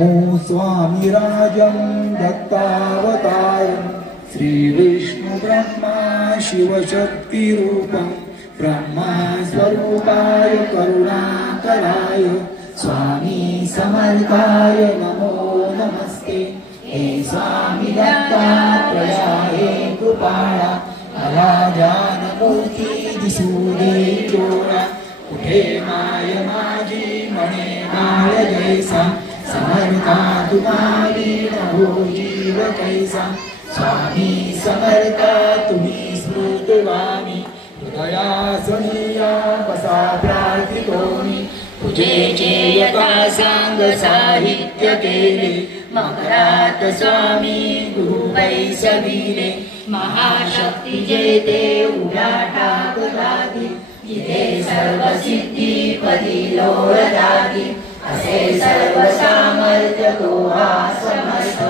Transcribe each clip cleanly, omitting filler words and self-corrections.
नमो स्वामिराजं दत्तावतारं श्रीविष्णु ब्रह्मा शिवशक्तिरूपं ब्रह्मा स्वरूपाय करुणाकराय स्वामी समर्थाय नमो नमस्ते। हे स्वामी दत्तात्रेया हे कृपाळा मला जानमूर्ती दिसू दे डोळा कुठे माय माझी म्हणे माळ जैसा समर्था तुम्हारी नभो जीव कैसा स्वामी समर्था तुम्ही स्मृतवामी हृदयासनिया बसा प्रार्थितोमी पूजेचे यथा सांग साहित्य केले मकरात स्वामी गुरु वैसविले महाशक्ती जेते उलाटा कदाती जिथे सर्व सिद्धी पदी लोळदाती असे सर्व सामर्थ्य तो हा समर्थ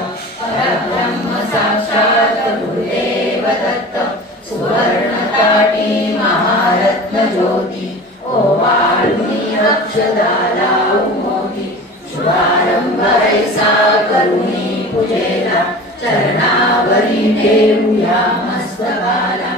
परब्रह्म साक्षात गुरुदेव दत्त सुवर्ण ताटी महारत्न ज्योती ओवाळूनी अक्षदाला उमोती शुभारंभ ऐसा करुणी पूजेला चरणावरी ठेवूया मस्तकाला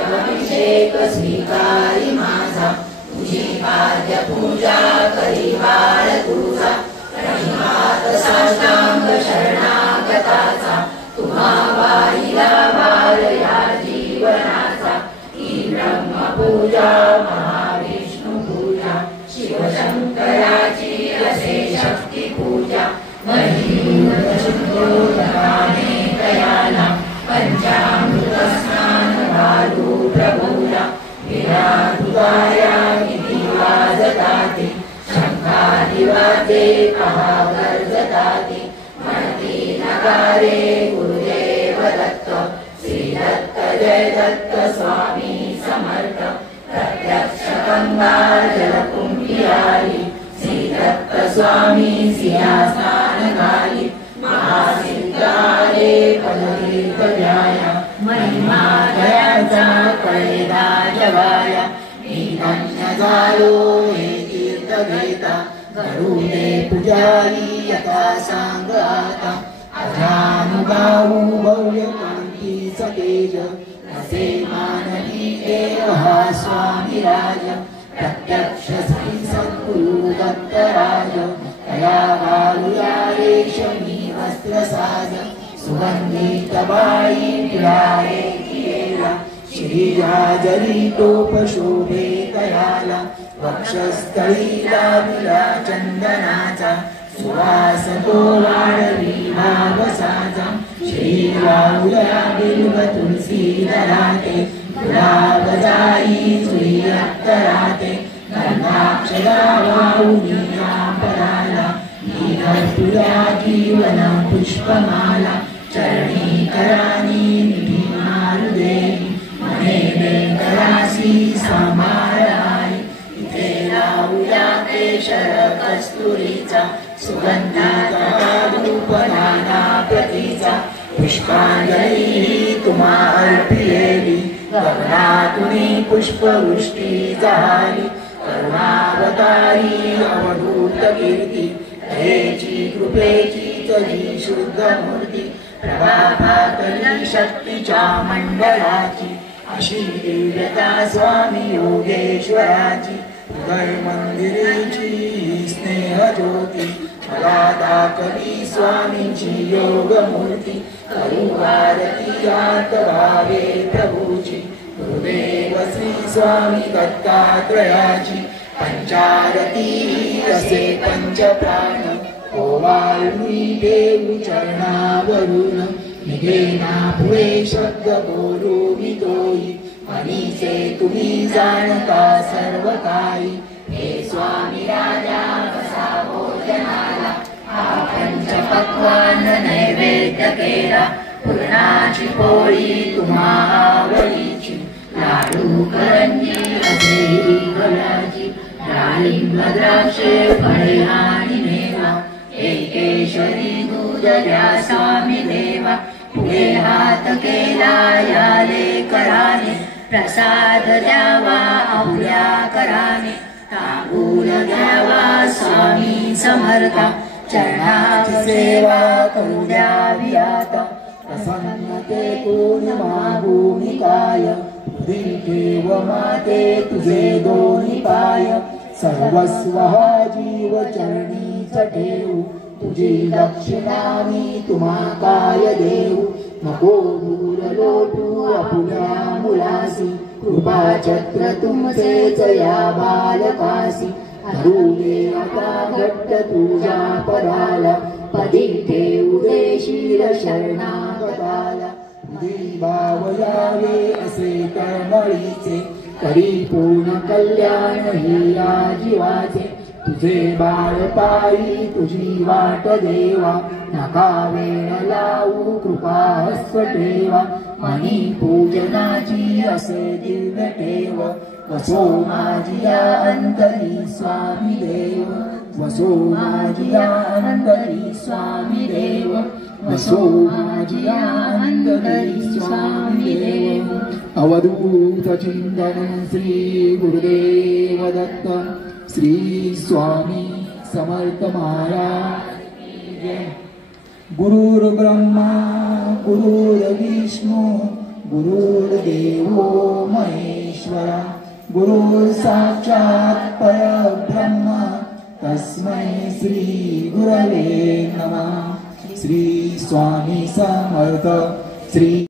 अभिषेक स्वीकारी माझा तुझी पाद्य पूजा करी बाळ तुझा प्रणिमात साष्टांग शरणागताचा तुम्हा वाहिला भार या जीवनाचा ही ब्रह्मपूजा महाविष्णू पूजा शिवशंकराची असे शक्ती पूजा महिषुद्धोदकाने कयाला पंचामृत स्नान घालू प्रभूला विराधुताया किती वाजताते शंखादी वाजे पहा गर्जताते म्हणती नगारे गुरुदेव दत्त श्री दत्त जय दत्त स्वामी समर्थ प्रत्यक्ष गंगा जलकुंभी आली श्री दत्त स्वामी सिंहासन घाली महासिद्धारे पदतीर्थ व्याया महिमा दयाचा कळेदा जवाया मी धन्य झालो हे तीर्थ घेता गरुडे पुजारी यथा सांग आता अजानुबाहू भव्य कांतीचा तेज असे मानवी देव हा स्वामी राज प्रत्यक्ष श्री सद्गुरु दत्तराज तया घालूया रेशमी वस्त्र साज सुगंधित बाई पिळाळे किरेला श्रीराजरी टोप शोभे तयाला वक्षस्थळी लाविला चंदनाचा सुवास तो वाढवी भावसाचा श्रीराहुल्या बिल्व तुलसी दराते गुलाब जाई जुई अत्तराते गंधाक्षरा वाहुनिया पराला नीलपुरा जीवन पुष्पमाला चरणी करानी निधी मारुदेवी मने वेंकरासी सांभाळाई इथे लावूया केशर कस्तुरीचा सुगंधाचा धूप नाना प्रतीचा पुष्पांजली तुम्हा अर्पिलेली गगनातून पुष्पवृष्टी झाली करुणावतारी अवधूत कीर्ती दयेची कृपेची तरी शुद्ध मूर्ती प्रभाभाकरी शक्तीच्या मंडळाची अशी दिव्यता स्वामी योगेश्वराची हृदय मंदिरेची स्नेह ज्योती मला दाखवी स्वामींची योग मूर्ती करू आरती आत्भावे प्रभूची गुरुदेव श्री स्वामी दत्तात्रेयाची पंचारती असे पंचप्राण ओवाळून देऊ चरणावरून निघेना पुढे शब्द बोलू मी तोही मनीचे तुम्ही जाणता सर्व काही हे स्वामी राजा कसा भोजनाला हा पंचपक्वान्न नैवेद्य केला पुरणाची पोळी तुम्हा आवडीची लाडू करंजी असेही फळाची डाळिंब द्राक्षे फळे आणि मेवा एकेश्वरी दूध द्या स्वामी देवा पुढे हात केला याले कराने प्रसाद द्यावा आहुल्या कराने तांबूल द्यावा स्वामी समर्था चरणाची सेवा करू द्यावी आता प्रसन्नते कोणी मागू मी काय हृदय ठेव माते तुझे दोन्ही पाय सर्वस्व हा जीव चरणीच ठेवू तुझी दक्षिणा मी तुम्हा काय देऊ नको दूर लोटू आपुल्या मुलासी कृपा छत्र तुमचेच या बालकासी धरू दे आता घट्ट तुझ्या पदाला पदी ठेवू दे शील शरणागताला भाव यावे असे तळमळीचे परिपूर्ण कल्याण हे या जीवाचे तुझे बाळ पायी तुझी वाट देवा नका वेळ लावू कृपा हस्त ठेवा मनी पूजनाची असे दिव्य ठेव वसो माझी या अंतरी स्वामी देव वसो माझी या अंतरी स्वामी देव वसो माझी या अंतरी स्वामी देव अवधूत चिंतन श्री गुरुदेव दत्त श्री स्वामी समर्थ महाराज गुरुर् ब्रह्मा गुरुर्विष्णू गुरुर्देवो महेश्वरा गुरु साक्षात् परब्रह्म तस्मै श्री गुरवे नमः श्री स्वामी समर्थ श्री